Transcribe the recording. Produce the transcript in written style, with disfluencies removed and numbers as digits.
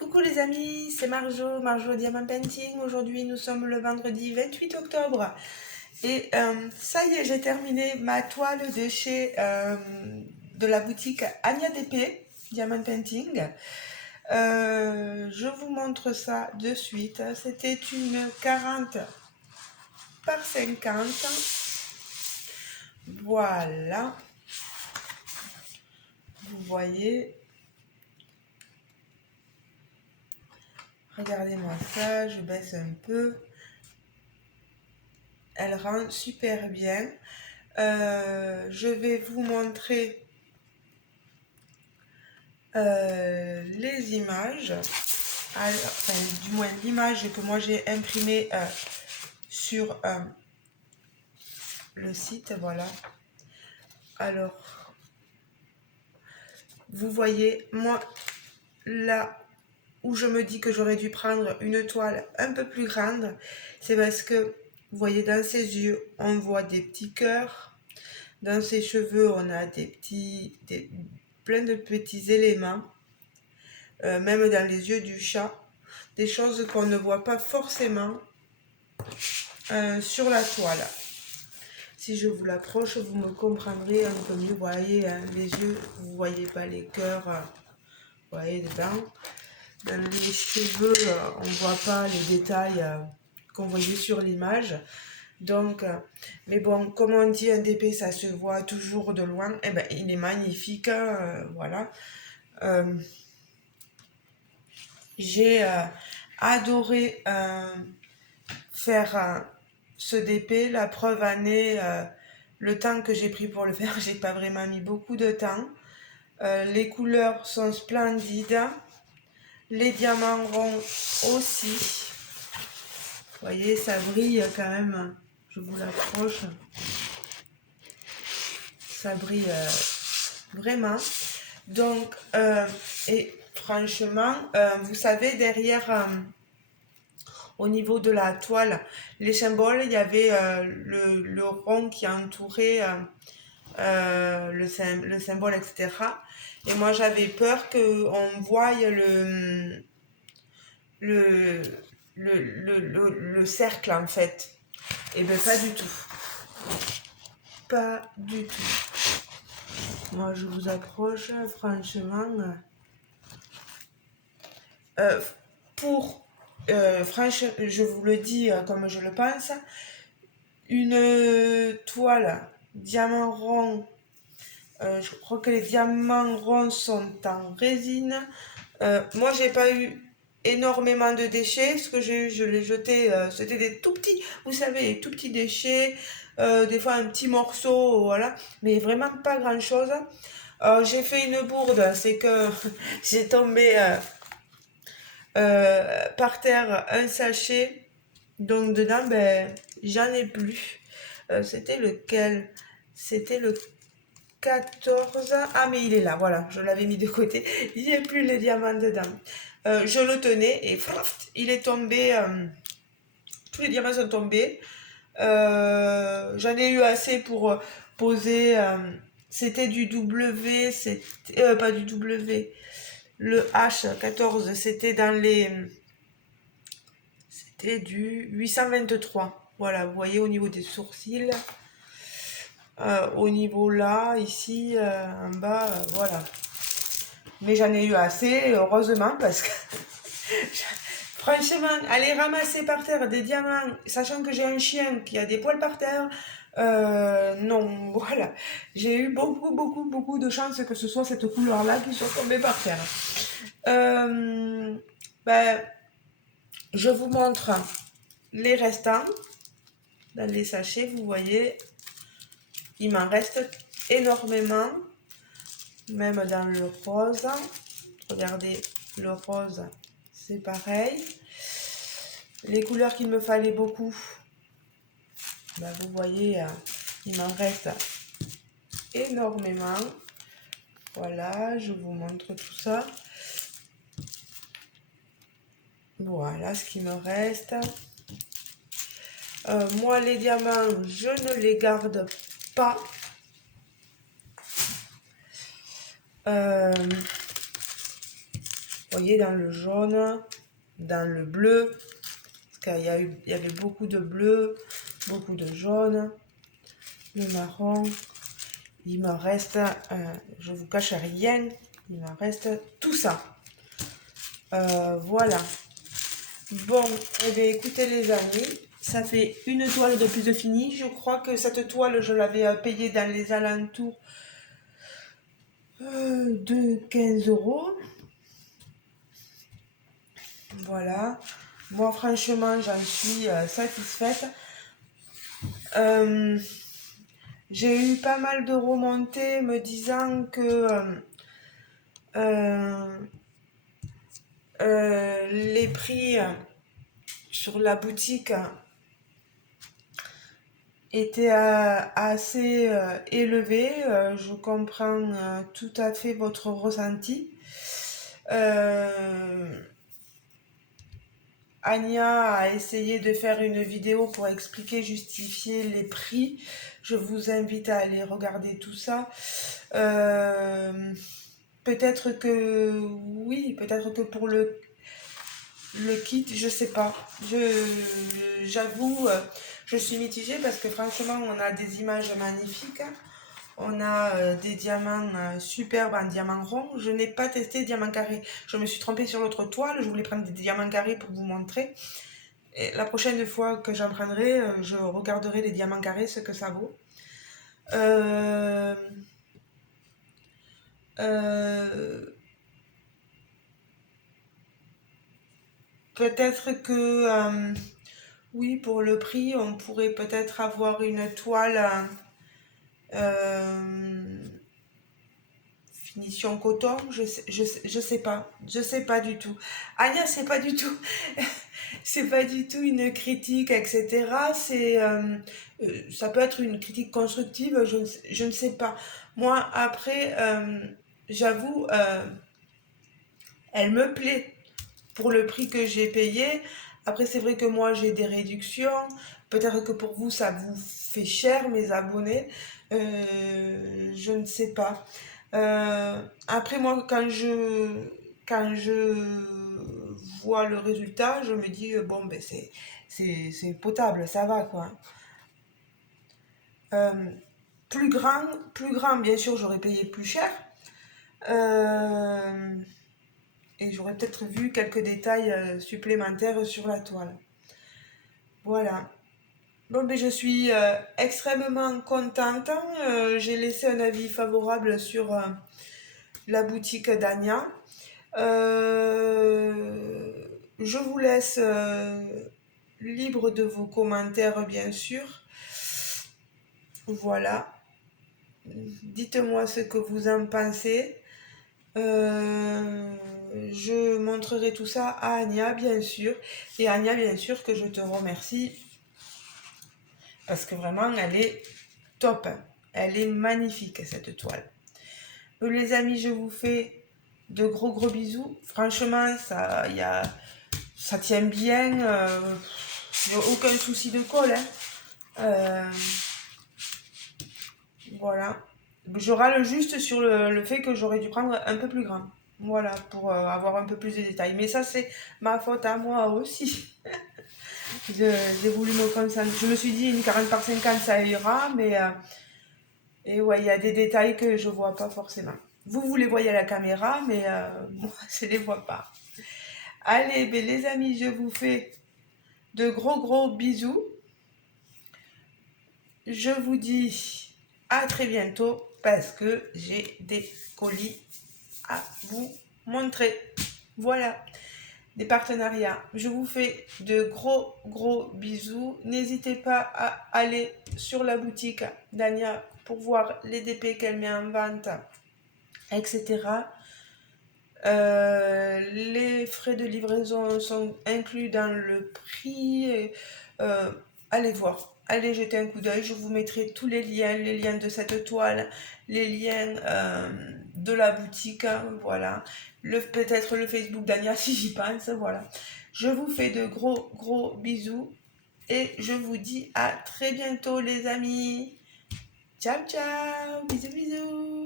Coucou les amis, c'est Marjo Diamant Painting. Aujourd'hui nous sommes le vendredi 28 octobre et ça y est, j'ai terminé ma toile de chez de la boutique Ania DP Diamant Painting. Je vous montre ça de suite. C'était une 40 par 50. Voilà, vous voyez. Regardez-moi ça, je baisse un peu. Elle rend super bien. Je vais vous montrer les images, enfin du moins l'image que moi j'ai imprimée sur le site, voilà. Alors, vous voyez, moi, là où je me dis que j'aurais dû prendre une toile un peu plus grande, c'est parce que, vous voyez, dans ses yeux, on voit des petits cœurs. Dans ses cheveux, on a plein de petits éléments. Même dans les yeux du chat, des choses qu'on ne voit pas forcément sur la toile. Si je vous l'approche, vous me comprendrez un peu mieux. Vous voyez, hein, les yeux, vous voyez pas les cœurs, vous voyez dedans. Dans les cheveux, on voit pas les détails qu'on voyait sur l'image. Donc, mais bon, comme on dit, un DP, ça se voit toujours de loin. Eh ben, il est magnifique, voilà. J'ai adoré faire ce DP. La preuve en est le temps que j'ai pris pour le faire. J'ai pas vraiment mis beaucoup de temps. Les couleurs sont splendides. Les diamants ronds aussi. Vous voyez, ça brille quand même. Je vous l'approche. Ça brille vraiment. Donc, et franchement, vous savez, derrière, au niveau de la toile, les symboles, il y avait le rond qui entourait le symbole, etc. Et moi, j'avais peur qu'on voie le cercle, en fait. Et bien, pas du tout. Pas du tout. Moi, je vous approche, franchement. Franchement, je vous le dis comme je le pense, une toile diamant rond, je crois que les diamants ronds sont en résine. Moi, j'ai pas eu énormément de déchets. Ce que j'ai eu, je l'ai jeté, c'était des tout petits, vous savez, des tout petits déchets, des fois un petit morceau, voilà, mais vraiment pas grand chose. J'ai fait une bourde, c'est que j'ai tombé par terre un sachet, donc dedans, ben, j'en ai plus. C'était lequel? C'était le 14. Ah, mais il est là, voilà, je l'avais mis de côté. Il n'y a plus les diamants dedans. Je le tenais et il est tombé. Tous les diamants sont tombés. J'en ai eu assez pour poser. C'était du W, c'était pas du W. Le H14, c'était dans les. C'était du 823. Voilà, vous voyez au niveau des sourcils. Au niveau là, ici, en bas, voilà. Mais j'en ai eu assez, heureusement, parce que franchement, aller ramasser par terre des diamants, sachant que j'ai un chien qui a des poils par terre, non, voilà. J'ai eu beaucoup de chance que ce soit cette couleur-là qui soit tombée par terre. Ben, je vous montre les restants. Dans les sachets, vous voyez, il m'en reste énormément. Même dans le rose. Regardez, le rose, c'est pareil. Les couleurs qu'il me fallait beaucoup, ben vous voyez, il m'en reste énormément. Voilà, je vous montre tout ça. Voilà ce qui me reste. Moi, les diamants, je ne les garde pas. Vous voyez, dans le jaune, dans le bleu, parce qu'il y avait beaucoup de bleu, beaucoup de jaune, le marron. Il me reste, je vous cache rien, il me reste tout ça. Voilà. Bon, eh bien, écoutez les amis, ça fait une toile de plus de fini. Je crois que cette toile, je l'avais payée dans les alentours de 15 euros. Voilà. Moi, franchement, j'en suis satisfaite. J'ai eu pas mal de remontées me disant que les prix sur la boutique étaient assez élevés. Je comprends tout à fait votre ressenti. Anya a essayé de faire une vidéo pour expliquer, justifier les prix. Je vous invite à aller regarder tout ça. Peut-être que oui, peut-être que pour le kit, je sais pas. J'avoue, je suis mitigée parce que franchement, on a des images magnifiques. On a des diamants superbes en diamant rond. Je n'ai pas testé diamant carré. Je me suis trompée sur l'autre toile. Je voulais prendre des diamants carrés pour vous montrer. Et la prochaine fois que j'en prendrai, je regarderai les diamants carrés, ce que ça vaut. Peut-être que, oui, pour le prix, on pourrait peut-être avoir une toile finition coton. Je sais pas du tout. Anya, c'est pas du tout, c'est pas du tout une critique, etc. Ça peut être une critique constructive, je ne sais pas. Moi, après, j'avoue, elle me plaît pour le prix que j'ai payé. Après, c'est vrai que moi, j'ai des réductions. Peut-être que pour vous, ça vous fait cher, mes abonnés. Je ne sais pas. Après, moi, quand je vois le résultat, je me dis, bon, ben, c'est potable, ça va, quoi. Euh, plus grand, bien sûr, j'aurais payé plus cher. Euh, et j'aurais peut-être vu quelques détails supplémentaires sur la toile. Voilà. Bon, ben, je suis extrêmement contente. J'ai laissé un avis favorable sur la boutique d'Ania. Je vous laisse libre de vos commentaires, bien sûr. Voilà. Dites-moi ce que vous en pensez. Je montrerai tout ça à Anya, bien sûr. Et Anya, bien sûr, que je te remercie parce que vraiment, elle est top. Elle est magnifique, cette toile. Les amis, je vous fais de gros gros bisous. Franchement, ça tient bien. Il n'y a aucun souci de colle. Hein. Voilà. Je râle juste sur le fait que j'aurais dû prendre un peu plus grand. Voilà, pour avoir un peu plus de détails. Mais ça, c'est ma faute à moi aussi. J'ai voulu me concentrer. Je me suis dit, une 40 par 50, ça ira. Mais et ouais, il y a des détails que je vois pas forcément. Vous les voyez à la caméra, mais moi, je les vois pas. Allez, ben, les amis, je vous fais de gros gros bisous. Je vous dis à très bientôt parce que j'ai des colis à vous montrer. Voilà, des partenariats. Je vous fais de gros gros bisous. N'hésitez pas à aller sur la boutique d'Ania pour voir les DP qu'elle met en vente, etc. Les frais de livraison sont inclus dans le prix. Allez voir, allez jeter un coup d'œil. Je vous mettrai tous les liens de cette toile, les liens de la boutique, hein, voilà. Peut-être le Facebook d'Ania si j'y pense, voilà. Je vous fais de gros gros bisous et je vous dis à très bientôt les amis. Ciao ciao, bisous bisous.